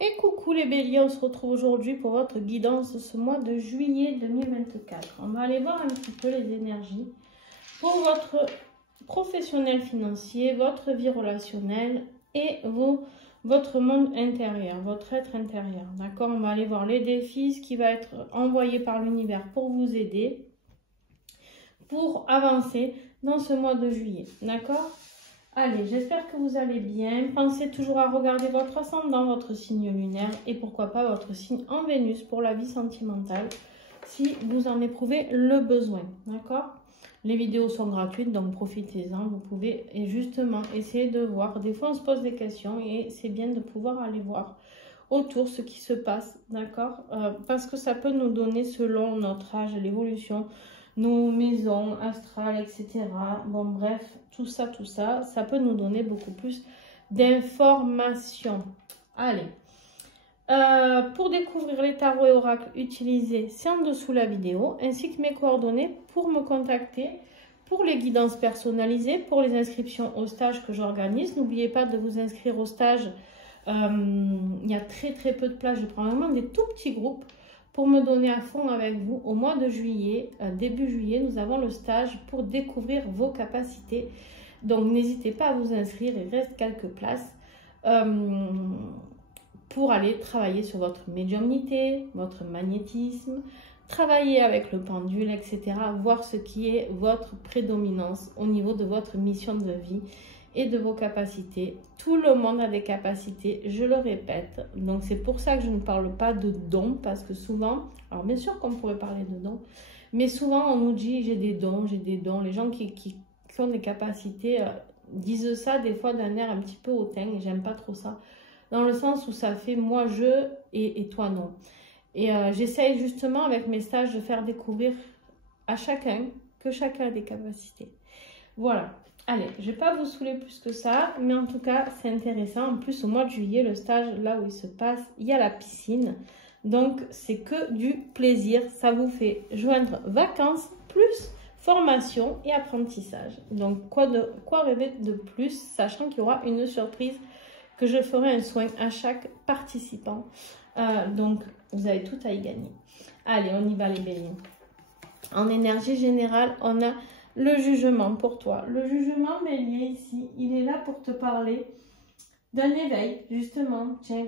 Et coucou les béliers, on se retrouve aujourd'hui pour votre guidance de ce mois de juillet 2024. On va aller voir un petit peu les énergies pour votre professionnel financier, votre vie relationnelle et votre monde intérieur, votre être intérieur. D'accord? On va aller voir les défis, ce qui va être envoyé par l'univers pour vous aider, pour avancer dans ce mois de juillet. D'accord? Allez, j'espère que vous allez bien. Pensez toujours à regarder votre ascendant, votre signe lunaire et pourquoi pas votre signe en Vénus pour la vie sentimentale si vous en éprouvez le besoin. D'accord? Les vidéos sont gratuites, donc profitez-en. Vous pouvez justement essayer de voir. Des fois, on se pose des questions et c'est bien de pouvoir aller voir autour ce qui se passe. D'accord? Parce que ça peut nous donner selon notre âge, l'évolution, nos maisons astrales, etc. Bon, bref, tout ça, ça peut nous donner beaucoup plus d'informations. Allez, pour découvrir les tarots et oracles utilisés, c'est en dessous la vidéo, ainsi que mes coordonnées pour me contacter, pour les guidances personnalisées, pour les inscriptions au stage que j'organise. N'oubliez pas de vous inscrire au stage. Il y a très peu de places, je prends vraiment des tout petits groupes. Pour me donner à fond avec vous, au mois de juillet, début juillet, nous avons le stage pour découvrir vos capacités. Donc, n'hésitez pas à vous inscrire, il reste quelques places pour aller travailler sur votre médiumnité, votre magnétisme, travailler avec le pendule, etc. Voir ce qui est votre prédominance au niveau de votre mission de vie et de vos capacités. Tout le monde a des capacités, je le répète. Donc, c'est pour ça que je ne parle pas de dons, parce que souvent, alors bien sûr qu'on pourrait parler de dons, mais souvent on nous dit j'ai des dons, j'ai des dons. Les gens qui ont des capacités disent ça des fois d'un air un petit peu hautain et j'aime pas trop ça. Dans le sens où ça fait moi je et toi non. Et j'essaye justement avec mes stages de faire découvrir à chacun que chacun a des capacités. Voilà. Allez, je ne vais pas vous saouler plus que ça, mais en tout cas, c'est intéressant. En plus, au mois de juillet, le stage, là où il se passe, il y a la piscine. Donc, c'est que du plaisir. Ça vous fait joindre vacances plus formation et apprentissage. Donc, quoi rêver de plus, sachant qu'il y aura une surprise que je ferai un soin à chaque participant. Donc, vous avez tout à y gagner. Allez, on y va les béliers. En énergie générale, on a le jugement pour toi. Le jugement, bélier, ici, il est là pour te parler d'un éveil, justement. Tiens.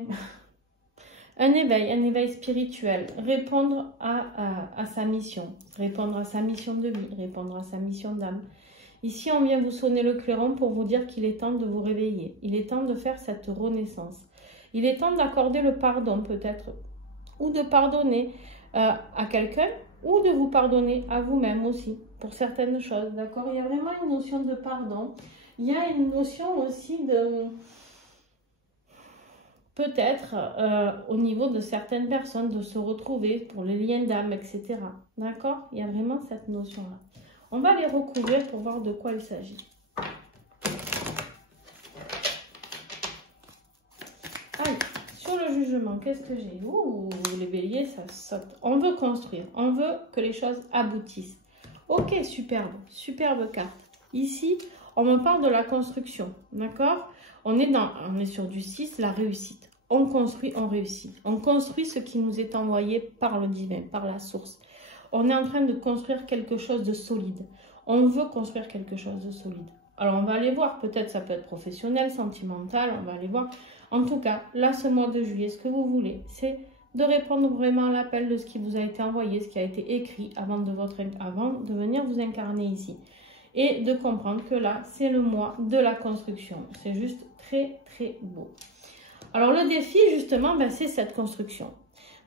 Un éveil spirituel. Répondre à sa mission. Répondre à sa mission de vie. Répondre à sa mission d'âme. Ici, on vient vous sonner le clairon pour vous dire qu'il est temps de vous réveiller. Il est temps de faire cette renaissance. Il est temps d'accorder le pardon, peut-être. Ou de pardonner à quelqu'un. Ou de vous pardonner à vous-même aussi, pour certaines choses, d'accord? Il y a vraiment une notion de pardon. Il y a une notion aussi de, peut-être, au niveau de certaines personnes, de se retrouver pour les liens d'âme, etc. D'accord? Il y a vraiment cette notion-là. On va les recouvrir pour voir de quoi il s'agit. Allez. Le jugement, qu'est-ce que j'ai? Ouh, les béliers, ça saute. On veut construire, on veut que les choses aboutissent. Ok, superbe carte. Ici, on me parle de la construction, d'accord? On est sur du 6, la réussite. On construit, on réussit. On construit ce qui nous est envoyé par le divin, par la source. On est en train de construire quelque chose de solide. On veut construire quelque chose de solide. Alors, on va aller voir. Peut-être ça peut être professionnel, sentimental. On va aller voir. En tout cas, là, ce mois de juillet, ce que vous voulez, c'est de répondre vraiment à l'appel de ce qui vous a été envoyé, ce qui a été écrit avant de venir vous incarner ici. Et de comprendre que là, c'est le mois de la construction. C'est juste très beau. Alors, le défi, justement, c'est cette construction.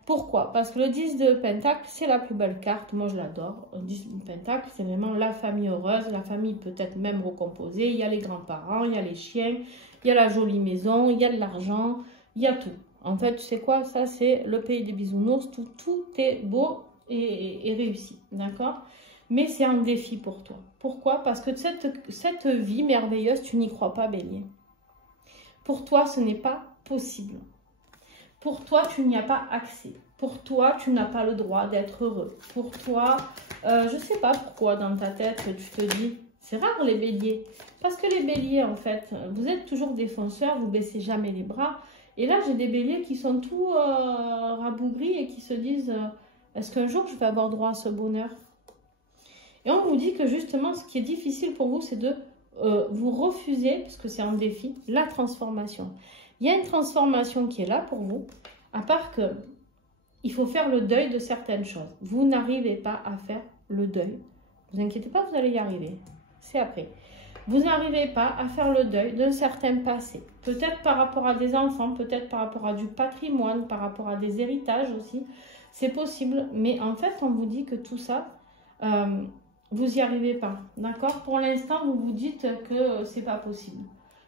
Pourquoi? Parce que le 10 de Pentacle, c'est la plus belle carte. Moi, je l'adore. Le 10 de Pentacle, c'est vraiment la famille heureuse. La famille peut-être même recomposée. Il y a les grands-parents, il y a les chiens, il y a la jolie maison, il y a de l'argent, il y a tout. En fait, tu sais quoi? Ça, c'est le pays des bisounours. Tout est beau et réussi. D'accord? Mais c'est un défi pour toi. Pourquoi? Parce que cette vie merveilleuse, tu n'y crois pas, bélier. Pour toi, ce n'est pas possible. Pour toi, tu n'y as pas accès. Pour toi, tu n'as pas le droit d'être heureux. Pour toi, je ne sais pas pourquoi dans ta tête, tu te dis, c'est rare les béliers. Parce que les béliers, en fait, vous êtes toujours défenseurs, vous ne baissez jamais les bras. Et là, j'ai des béliers qui sont tout rabougris et qui se disent est-ce qu'un jour je vais avoir droit à ce bonheur? Et on vous dit que justement, ce qui est difficile pour vous, c'est de vous refuser, parce que c'est un défi, la transformation. Il y a une transformation qui est là pour vous, à part que il faut faire le deuil de certaines choses. Vous n'arrivez pas à faire le deuil. Ne vous inquiétez pas, vous allez y arriver. C'est après. Vous n'arrivez pas à faire le deuil d'un certain passé. Peut-être par rapport à des enfants, peut-être par rapport à du patrimoine, par rapport à des héritages aussi. C'est possible, mais en fait, on vous dit que tout ça, vous n'y arrivez pas. D'accord? Pour l'instant, vous vous dites que c'est pas possible.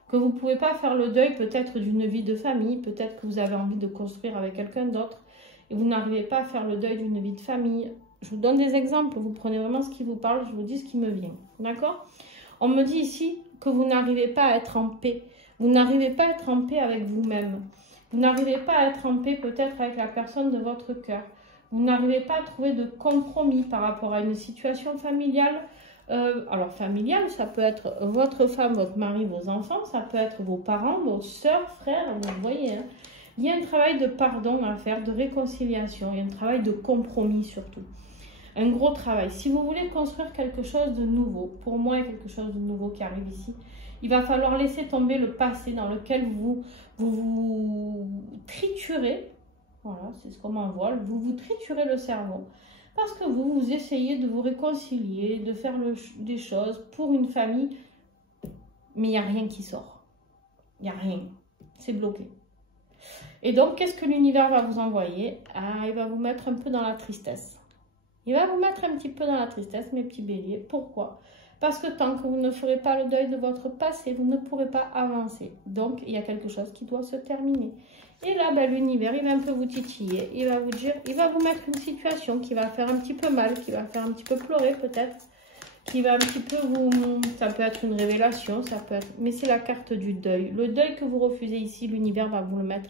Que vous ne pouvez pas faire le deuil peut-être d'une vie de famille, peut-être que vous avez envie de construire avec quelqu'un d'autre et vous n'arrivez pas à faire le deuil d'une vie de famille. Je vous donne des exemples, vous prenez vraiment ce qui vous parle, je vous dis ce qui me vient. D'accord? On me dit ici que vous n'arrivez pas à être en paix. Vous n'arrivez pas à être en paix avec vous-même. Vous n'arrivez pas à être en paix peut-être avec la personne de votre cœur. Vous n'arrivez pas à trouver de compromis par rapport à une situation familiale. Alors familiale, ça peut être votre femme, votre mari, vos enfants, ça peut être vos parents, vos soeurs, frères, vous voyez. Hein. Il y a un travail de pardon à faire, de réconciliation, il y a un travail de compromis surtout. Un gros travail. Si vous voulez construire quelque chose de nouveau, pour moi, il y a quelque chose de nouveau qui arrive ici, il va falloir laisser tomber le passé dans lequel vous triturez. Voilà, c'est ce qu'on m'envoie. Vous triturez le cerveau. Parce que vous essayez de vous réconcilier, de faire des choses pour une famille. Mais il n'y a rien qui sort. Il n'y a rien. C'est bloqué. Et donc, qu'est-ce que l'univers va vous envoyer? Il va vous mettre un peu dans la tristesse. Il va vous mettre un petit peu dans la tristesse, mes petits béliers. Pourquoi? Parce que tant que vous ne ferez pas le deuil de votre passé, vous ne pourrez pas avancer. Donc, il y a quelque chose qui doit se terminer. Et là, ben, l'univers, il va un peu vous titiller. Il va vous dire, il va vous mettre une situation qui va faire un petit peu mal, qui va faire un petit peu pleurer peut-être, qui va un petit peu vous... Ça peut être une révélation, ça peut être... Mais c'est la carte du deuil. Le deuil que vous refusez ici, l'univers va vous le mettre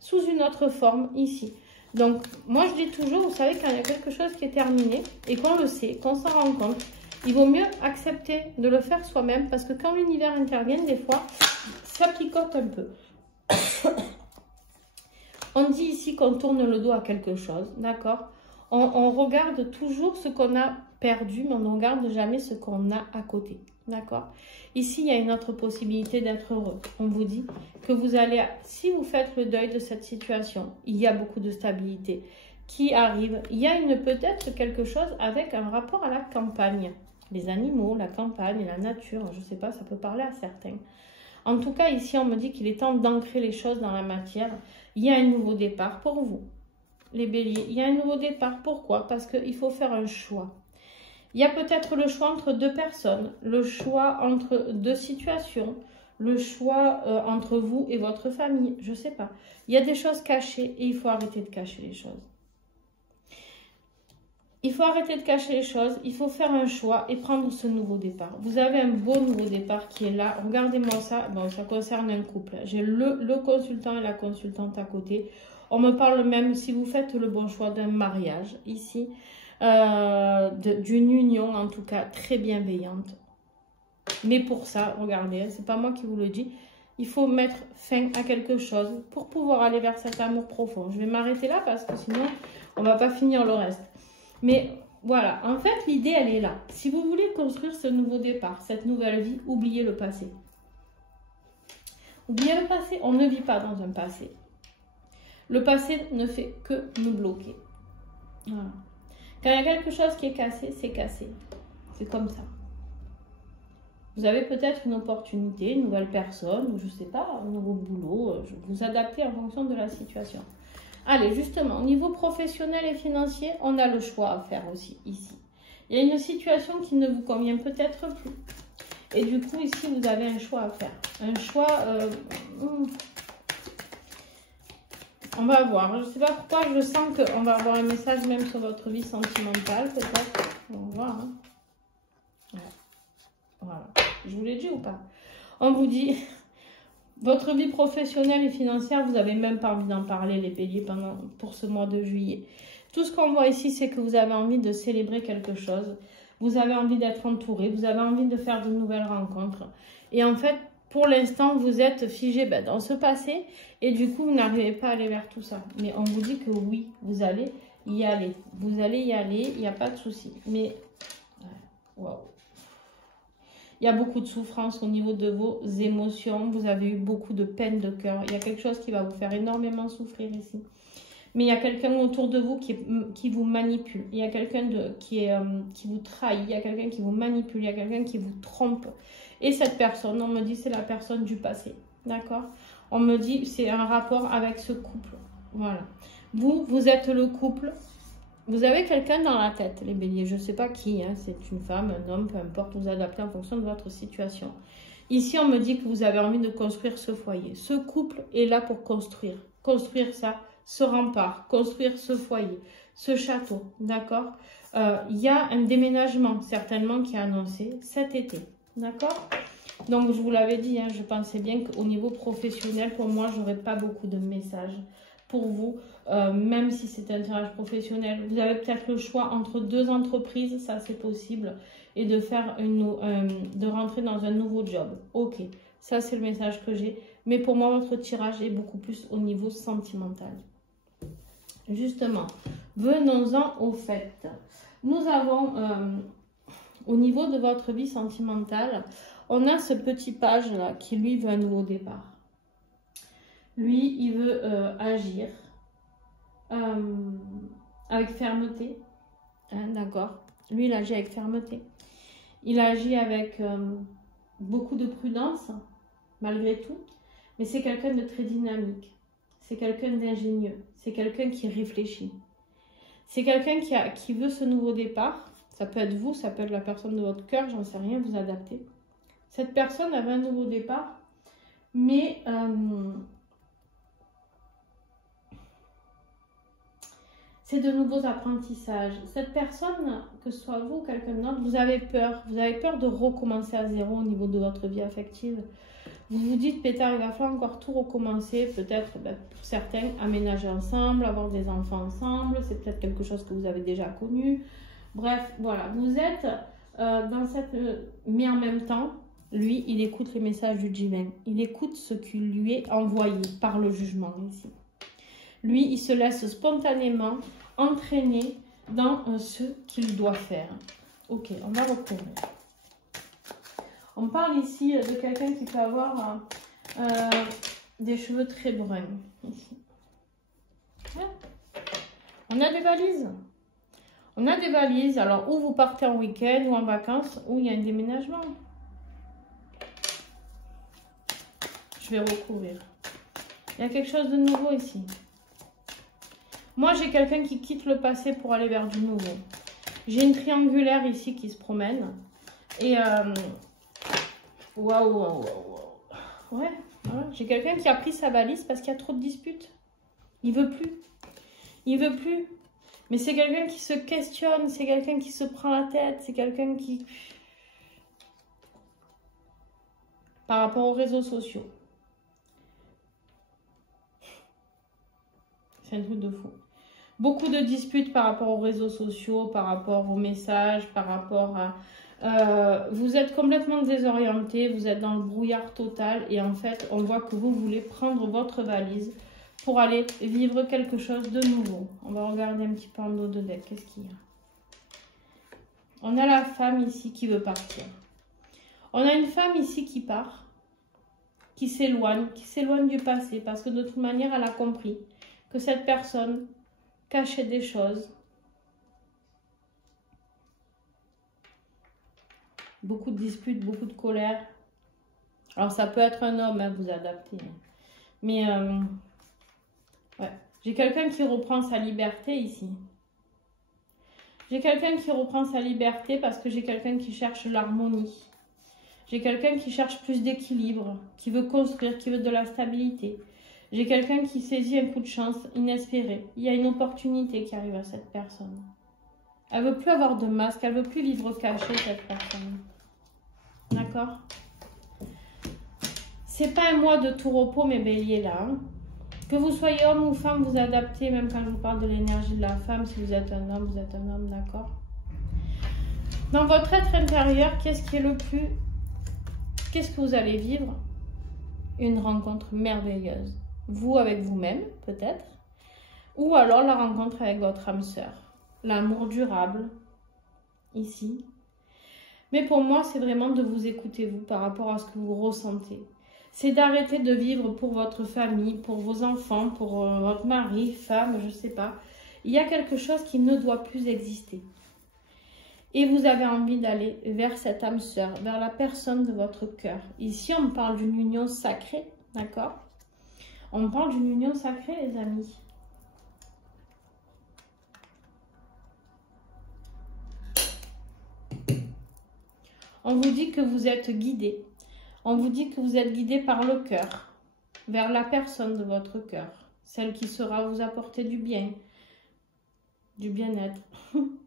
sous une autre forme ici. Donc, moi, je dis toujours, vous savez, quand il y a quelque chose qui est terminé et qu'on le sait, qu'on s'en rend compte, il vaut mieux accepter de le faire soi-même parce que quand l'univers intervient, des fois, ça picote un peu. On dit ici qu'on tourne le dos à quelque chose, d'accord? On regarde toujours ce qu'on a perdu, mais on ne regarde jamais ce qu'on a à côté, d'accord? Ici, il y a une autre possibilité d'être heureux. On vous dit que vous allez, si vous faites le deuil de cette situation, il y a beaucoup de stabilité qui arrive. Il y a peut-être quelque chose avec un rapport à la campagne. Les animaux, la campagne, la nature, je ne sais pas, ça peut parler à certains. En tout cas, ici, on me dit qu'il est temps d'ancrer les choses dans la matière. Il y a un nouveau départ pour vous, les béliers. Il y a un nouveau départ. Pourquoi? Parce qu'il faut faire un choix. Il y a peut-être le choix entre deux personnes, le choix entre deux situations, le choix entre vous et votre famille. Je ne sais pas. Il y a des choses cachées et il faut arrêter de cacher les choses. Il faut arrêter de cacher les choses, il faut faire un choix et prendre ce nouveau départ. Vous avez un beau nouveau départ qui est là. Regardez-moi ça. Bon, ça concerne un couple. J'ai le consultant et la consultante à côté. On me parle même, si vous faites le bon choix, d'un mariage ici, d'une union en tout cas très bienveillante. Mais pour ça, regardez, c'est pas moi qui vous le dis, il faut mettre fin à quelque chose pour pouvoir aller vers cet amour profond. Je vais m'arrêter là parce que sinon, on va pas finir le reste. Mais voilà, en fait, l'idée, elle est là. Si vous voulez construire ce nouveau départ, cette nouvelle vie, oubliez le passé. Oubliez le passé, on ne vit pas dans un passé. Le passé ne fait que nous bloquer. Voilà. Quand il y a quelque chose qui est cassé, c'est cassé. C'est comme ça. Vous avez peut-être une opportunité, une nouvelle personne, ou je ne sais pas, un nouveau boulot. Vous adaptez en fonction de la situation. Allez, justement, au niveau professionnel et financier, on a le choix à faire aussi ici. Il y a une situation qui ne vous convient peut-être plus. Et du coup, ici, vous avez un choix à faire. Un choix... On va voir. Je ne sais pas pourquoi, je sens qu'on va avoir un message même sur votre vie sentimentale, peut-être. On va voir. Hein. Voilà. Je vous l'ai dit ou pas? On vous dit... Votre vie professionnelle et financière, vous n'avez même pas envie d'en parler, les béliers, pour ce mois de juillet. Tout ce qu'on voit ici, c'est que vous avez envie de célébrer quelque chose. Vous avez envie d'être entouré. Vous avez envie de faire de nouvelles rencontres. Et en fait, pour l'instant, vous êtes figé dans ce passé et du coup, vous n'arrivez pas à aller vers tout ça. Mais on vous dit que oui, vous allez y aller. Vous allez y aller, il n'y a pas de souci. Mais, waouh. Il y a beaucoup de souffrance au niveau de vos émotions. Vous avez eu beaucoup de peine de cœur. Il y a quelque chose qui va vous faire énormément souffrir ici. Mais il y a quelqu'un autour de vous qui vous manipule. Il y a quelqu'un qui vous trahit. Il y a quelqu'un qui vous manipule. Il y a quelqu'un qui vous trompe. Et cette personne, on me dit, c'est la personne du passé. D'accord? On me dit, c'est un rapport avec ce couple. Voilà. Vous êtes le couple. Vous avez quelqu'un dans la tête, les béliers. Je ne sais pas qui. Hein, c'est une femme, un homme, peu importe. Vous adaptez en fonction de votre situation. Ici, on me dit que vous avez envie de construire ce foyer. Ce couple est là pour construire. Construire ça, ce rempart. Construire ce foyer, ce château. D'accord? Il y a un déménagement, certainement, qui est annoncé cet été. D'accord? Donc, je vous l'avais dit, hein, je pensais bien qu'au niveau professionnel, pour moi, je n'aurais pas beaucoup de messages pour vous, même si c'est un tirage professionnel. Vous avez peut-être le choix entre deux entreprises, ça c'est possible, et de faire de rentrer dans un nouveau job. Ok, ça c'est le message que j'ai. Mais pour moi, votre tirage est beaucoup plus au niveau sentimental. Justement, venons-en au fait. Nous avons... au niveau de votre vie sentimentale, on a ce petit page-là qui, lui, veut un nouveau départ. Lui, il veut agir avec fermeté. Hein, d'accord? Lui, il agit avec fermeté. Il agit avec beaucoup de prudence, malgré tout. Mais c'est quelqu'un de très dynamique. C'est quelqu'un d'ingénieux. C'est quelqu'un qui réfléchit. C'est quelqu'un qui veut ce nouveau départ. Ça peut être vous, ça peut être la personne de votre cœur, j'en sais rien, vous adaptez. Cette personne avait un nouveau départ, mais c'est de nouveaux apprentissages. Cette personne, que ce soit vous ou quelqu'un d'autre, vous avez peur de recommencer à zéro au niveau de votre vie affective. Vous vous dites, Pétard, il va falloir encore tout recommencer, peut-être pour certains, aménager ensemble, avoir des enfants ensemble, c'est peut-être quelque chose que vous avez déjà connu. Bref, voilà, vous êtes dans cette... mais en même temps, lui, il écoute les messages du divin. Il écoute ce qui lui est envoyé par le jugement ici. Lui, il se laisse spontanément entraîner dans ce qu'il doit faire. Ok, on va reprendre. On parle ici de quelqu'un qui peut avoir des cheveux très bruns. Ici. Ouais. On a des valises. On a des valises, alors où vous partez en week-end ou en vacances, où il y a un déménagement. Je vais recouvrir. Il y a quelque chose de nouveau ici. Moi, j'ai quelqu'un qui quitte le passé pour aller vers du nouveau. J'ai une triangulaire ici qui se promène. Et waouh, waouh, waouh. Ouais, voilà. J'ai quelqu'un qui a pris sa valise parce qu'il y a trop de disputes. Il veut plus. Il veut plus. Mais c'est quelqu'un qui se questionne, c'est quelqu'un qui se prend la tête, c'est quelqu'un qui... Par rapport aux réseaux sociaux. C'est un truc de fou. Beaucoup de disputes par rapport aux réseaux sociaux, par rapport aux messages, par rapport à... vous êtes complètement désorienté, vous êtes dans le brouillard total et en fait, on voit que vous voulez prendre votre valise pour aller vivre quelque chose de nouveau. On va regarder un petit peu en dos de deck. Qu'est-ce qu'il y a? On a la femme ici qui veut partir. On a une femme ici qui part, qui s'éloigne du passé parce que de toute manière, elle a compris que cette personne cachait des choses. Beaucoup de disputes, beaucoup de colère. Alors ça peut être un homme, hein, vous adaptez. Mais... ouais. J'ai quelqu'un qui reprend sa liberté ici. J'ai quelqu'un qui reprend sa liberté parce que j'ai quelqu'un qui cherche l'harmonie. J'ai quelqu'un qui cherche plus d'équilibre, qui veut construire, qui veut de la stabilité. J'ai quelqu'un qui saisit un coup de chance inespéré. Il y a une opportunité qui arrive à cette personne. Elle ne veut plus avoir de masque, elle ne veut plus vivre cachée, cette personne. D'accord? C'est pas un mois de tout repos, mes béliers, là. Hein. Que vous soyez homme ou femme, vous adaptez, même quand je vous parle de l'énergie de la femme. Si vous êtes un homme, d'accord? Dans votre être intérieur, qu'est-ce qui est le plus... Qu'est-ce que vous allez vivre? une rencontre merveilleuse. Vous avec vous-même, peut-être. Ou alors la rencontre avec votre âme sœur. L'amour durable, ici. Mais pour moi, c'est vraiment de vous écouter, vous, par rapport à ce que vous ressentez. C'est d'arrêter de vivre pour votre famille, pour vos enfants, pour votre mari, femme, je ne sais pas. Il y a quelque chose qui ne doit plus exister. Et vous avez envie d'aller vers cette âme sœur, vers la personne de votre cœur. Ici, on parle d'une union sacrée, d'accord? On parle d'une union sacrée, les amis. On vous dit que vous êtes guidé. On vous dit que vous êtes guidé par le cœur, vers la personne de votre cœur, celle qui saura vous apporter du bien, du bien-être.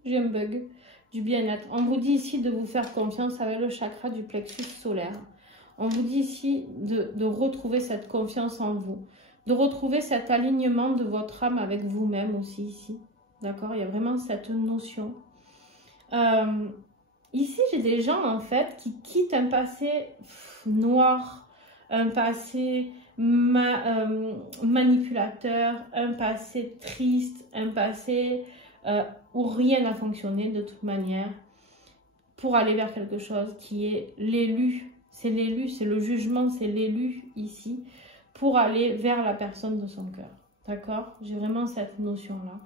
J'ai un bug. Du bien-être. On vous dit ici de vous faire confiance avec le chakra du plexus solaire. On vous dit ici de retrouver cette confiance en vous, de retrouver cet alignement de votre âme avec vous-même aussi ici. D'accord? Il y a vraiment cette notion. Ici, j'ai des gens en fait qui quittent un passé noir, un passé manipulateur, un passé triste, un passé où rien n'a fonctionné de toute manière, pour aller vers quelque chose qui est l'élu. C'est l'élu, c'est le jugement, c'est l'élu ici, pour aller vers la personne de son cœur. D'accord? J'ai vraiment cette notion-là.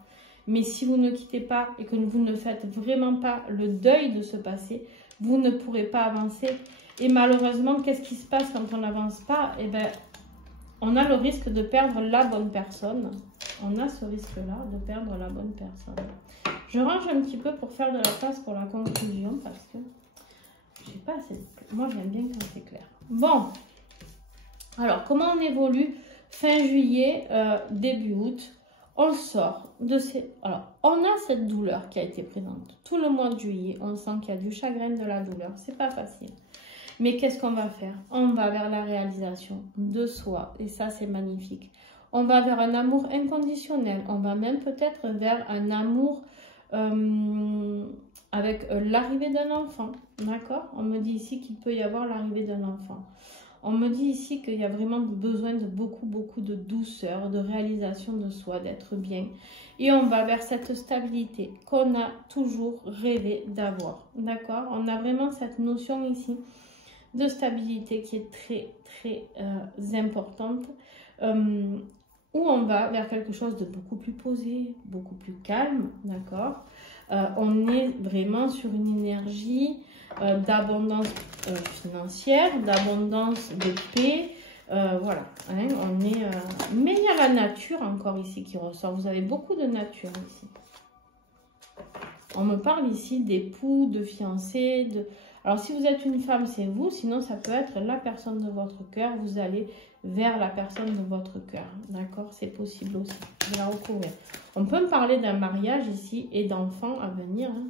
Mais si vous ne quittez pas et que vous ne faites vraiment pas le deuil de ce passé, vous ne pourrez pas avancer. Et malheureusement, qu'est-ce qui se passe quand on n'avance pas? Eh bien, on a le risque de perdre la bonne personne. On a ce risque-là de perdre la bonne personne. Je range un petit peu pour faire de la place pour la conclusion parce que je sais pas assez. Moi, j'aime bien quand c'est clair. Bon, alors comment on évolue fin juillet, début août? On sort de ces... Alors, on a cette douleur qui a été présente. Tout le mois de juillet, on sent qu'il y a du chagrin, de la douleur. C'est pas facile. Mais qu'est-ce qu'on va faire? On va vers la réalisation de soi. Et ça, c'est magnifique. On va vers un amour inconditionnel. On va même peut-être vers un amour avec l'arrivée d'un enfant. D'accord? On me dit ici qu'il peut y avoir l'arrivée d'un enfant. On me dit ici qu'il y a vraiment besoin de beaucoup de douceur, de réalisation de soi, d'être bien. Et on va vers cette stabilité qu'on a toujours rêvé d'avoir. D'accord? On a vraiment cette notion ici de stabilité qui est très importante. Où on va vers quelque chose de beaucoup plus posé, beaucoup plus calme. D'accord? On est vraiment sur une énergie d'abondance financière, d'abondance de paix, voilà, hein, on est, mais il y a la nature encore ici qui ressort, vous avez beaucoup de nature ici. On me parle ici d'époux, de fiancés, alors si vous êtes une femme, c'est vous, sinon ça peut être la personne de votre cœur, vous allez vers la personne de votre cœur, d'accord, c'est possible aussi, je vais la recouvrir. On peut me parler d'un mariage ici et d'enfants à venir, hein.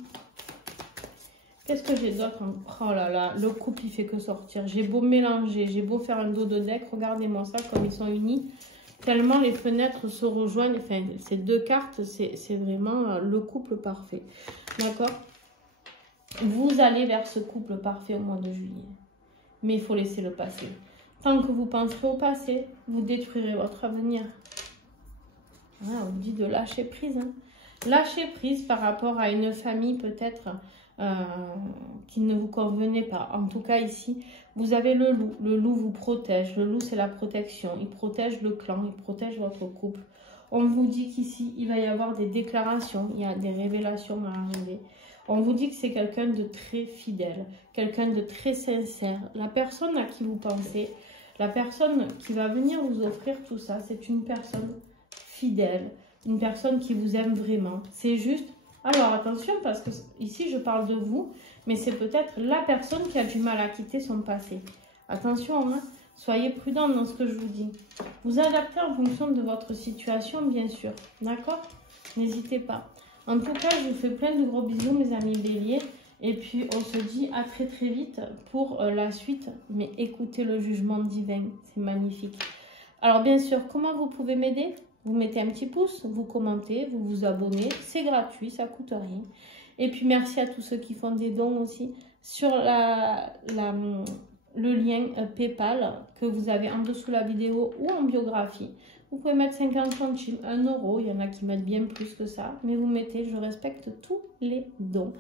Qu'est-ce que j'ai d'autre? Oh là là, le couple il fait que sortir. J'ai beau mélanger, j'ai beau faire un dos de deck, regardez-moi ça comme ils sont unis. Tellement les fenêtres se rejoignent. Enfin, ces deux cartes, c'est vraiment le couple parfait. D'accord? Vous allez vers ce couple parfait au mois de juillet. Mais il faut laisser le passé. Tant que vous penserez au passé, vous détruirez votre avenir. Voilà, on dit de lâcher prise. Hein. Lâcher prise par rapport à une famille peut-être... qui ne vous convenait pas. En tout cas ici, vous avez le loup. Le loup vous protège. Le loup, c'est la protection. Il protège le clan, il protège votre couple. On vous dit qu'ici, il va y avoir des déclarations, il y a des révélations à arriver. On vous dit que c'est quelqu'un de très fidèle, quelqu'un de très sincère. La personne à qui vous pensez, la personne qui va venir vous offrir tout ça, c'est une personne fidèle, une personne qui vous aime vraiment. C'est juste... Alors attention parce que ici je parle de vous, mais c'est peut-être la personne qui a du mal à quitter son passé. Attention, hein, soyez prudent dans ce que je vous dis. Vous adaptez en fonction de votre situation, bien sûr. D'accord? N'hésitez pas. En tout cas, je vous fais plein de gros bisous, mes amis béliers. Et puis, on se dit à très vite pour la suite. Mais écoutez le jugement divin, c'est magnifique. Alors, bien sûr, comment vous pouvez m'aider? Vous mettez un petit pouce, vous commentez, vous vous abonnez, c'est gratuit, ça coûte rien. Et puis merci à tous ceux qui font des dons aussi sur le lien PayPal que vous avez en dessous de la vidéo ou en biographie. Vous pouvez mettre 50 centimes, 1 euro, il y en a qui mettent bien plus que ça, mais vous mettez, je respecte tous les dons.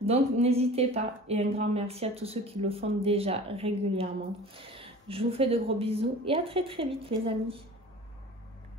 Donc n'hésitez pas, et un grand merci à tous ceux qui le font déjà régulièrement. Je vous fais de gros bisous et à très très vite les amis.